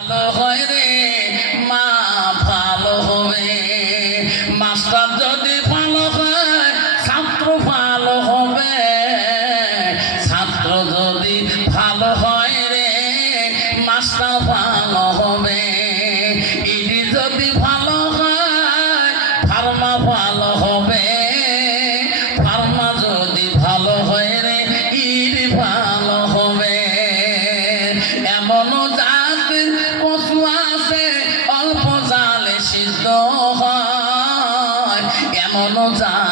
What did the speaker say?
ভালো হয় রে মা ভালো হবে, মাস্টার যদি ভালো হয় ছাত্র ভালো হবে, ছাত্র যদি ভালো হয় রে মাস্টার ভালো হবে, ইডি যদি ভালো হয় ফার্মা ভালো হবে, ফার্মা যদি ভালো হয় রে ইডি ভালো হবে। এমনও জাত কচু আছে অল্প জালে সিদ্ধ হয়, এমনও জাত